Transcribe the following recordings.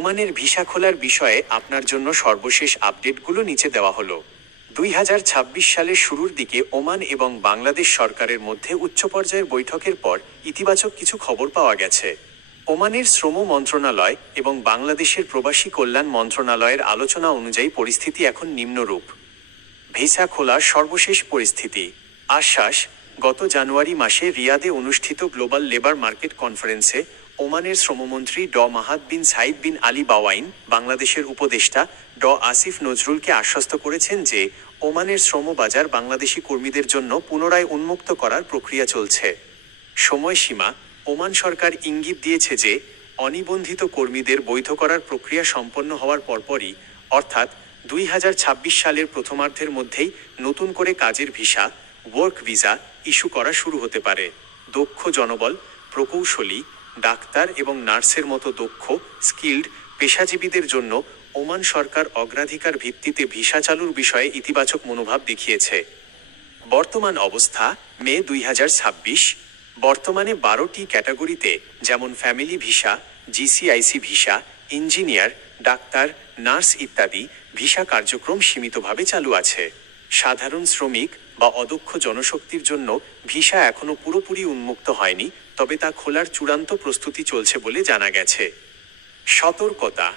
ওমানের ভিসা খোলার বিষয়ে আপনার জন্য সর্বশেষ আপডেটগুলো নিচে দেওয়া হলো। 2026 সালের শুরুর দিকে ওমান এবং বাংলাদেশ সরকারের মধ্যে উচ্চ পর্যায়ের বৈঠকের পর ইতিবাচক কিছু খবর পাওয়া গেছে। ওমানের শ্রম মন্ত্রণালয় এবং বাংলাদেশের প্রবাসী কল্যাণ মন্ত্রণালয়ের আলোচনা অনুযায়ী পরিস্থিতি এখন নিম্নরূপ। ভিসা খোলার সর্বশেষ পরিস্থিতি। আশ্বাস, গত জানুয়ারি মাসে রিয়াদে অনুষ্ঠিত গ্লোবাল লেবার মার্কেট কনফারেন্সে ওমানের শ্রমমন্ত্রী মাহাদ বিন সাইদ বিন আলী বাওয়াইন বাংলাদেশের উপদেষ্টা আসিফ নজরুলকে আশ্বস্ত করেছেন যে ওমানের শ্রমবাজার বাংলাদেশি কর্মীদের জন্য পুনরায় উন্মুক্ত করার প্রক্রিয়া চলছে। সময়সীমা, ওমান সরকার ইঙ্গিত দিয়েছে যে অনিবন্ধিত কর্মীদের বৈধ করার প্রক্রিয়া সম্পন্ন হওয়ার পরপরই, অর্থাৎ 2026 সালের প্রথমার্ধের মধ্যেই নতুন করে কাজের ভিসা, ওয়ার্ক ভিসা ইস্যু করা শুরু হতে পারে। দক্ষ জনবল, প্রকৌশলী, ডাক্তার এবং নার্সের মতো দক্ষ স্কিল্ড পেশাজীবীদের জন্য ওমান সরকার অগ্রাধিকার ভিত্তিতে ভিসা চালুর বিষয়ে ইতিবাচক মনোভাব দেখিয়েছে। বর্তমান অবস্থা মে 2026। বর্তমানে 12টি ক্যাটাগরিতে, যেমন family visa, GCIC visa, engineer, doctor, nurse ইত্যাদি ভিসা কার্যক্রম সীমিতভাবে চালু আছে। সাধারণ শ্রমিক বা অদক্ষ জনশক্তির জন্য ভিসা এখনও পুরোপুরি উন্মুক্ত হয়নি, তবে তা খোলার চূড়ান্ত প্রস্তুতি চলছে বলে জানা গেছে। সতর্কতা,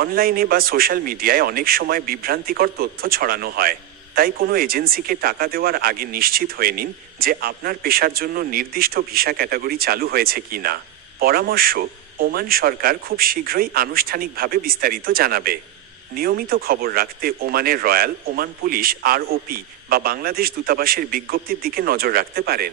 অনলাইনে বা সোশ্যাল মিডিয়ায় অনেক সময় বিভ্রান্তিকর তথ্য ছড়ানো হয়, তাই কোনো এজেন্সিকে টাকা দেওয়ার আগে নিশ্চিত হয়ে নিন যে আপনার পেশার জন্য নির্দিষ্ট ভিসা ক্যাটাগরি চালু হয়েছে কিনা। পরামর্শ, ওমান সরকার খুব শীঘ্রই আনুষ্ঠানিকভাবে বিস্তারিত জানাবে। নিয়মিত খবর রাখতে ওমানের রয়্যাল ওমান পুলিশ ROP বা বাংলাদেশ দূতাবাসের বিজ্ঞপ্তির দিকে নজর রাখতে পারেন।